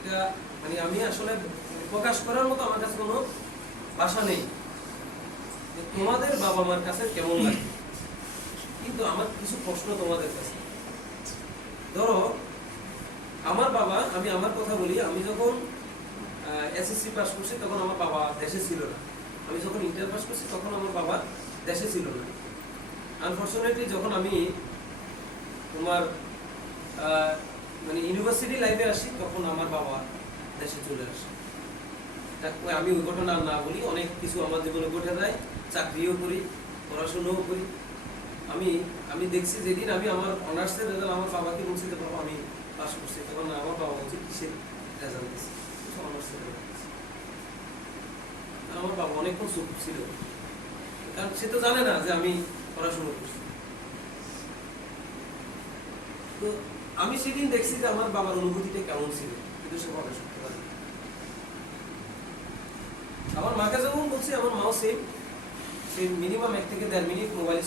এটা মানে আমি আসলে প্রকাশ করার মতো আমার কাছে কোনো ভাষা নেই যে তোমাদের বাবা মার কাছে কেমন লাগে। কিন্তু আমার কিছু প্রশ্ন তোমাদের কাছে। ধরো আমার বাবা, আমি আমার কথা বলি, আমি যখন এসএসসি পাস করছি তখন আমার বাবা দেশে ছিল না। আমি যখন ইন্টার পাস করছি তখন আমার বাবা দেশে ছিল না। আনফরচুনেটলি যখন আমি তোমার মানে ইউনিভার্সিটি লাইফে আসি তখন আমার বাবা দেশে চলে আসে। আমি ওই ঘটনা না বলি, অনেক কিছু আমার জীবনে ঘটে যায়, চাকরিও করি, পড়াশোনাও করি। আমি দেখছি যেদিন আমি আমার অনার্সের রেজাল্ট আমার বাবাকে বলছি যে বাবা আমি পাস করছি, তখন আমার বাবা বলছে কিসের রেজাল্ট দিচ্ছে, অনার্সের রেজাল্ট দিচ্ছে। আমার বাবা অনেকক্ষণ চুপ ছিল, কারণ সে তো জানে না যে আমি পড়াশোনা করছি। তো আমি সেদিন দেখছি যে আমার বাবার অনুভূতিটা কেমন ছিল, কিন্তু সে প্রকাশ করতে পারে। আমার মাকে যেমন বলছি, আমার মাও সেম মিনিমাম 1 থেকে 1.5 মিনিট মোবাইলে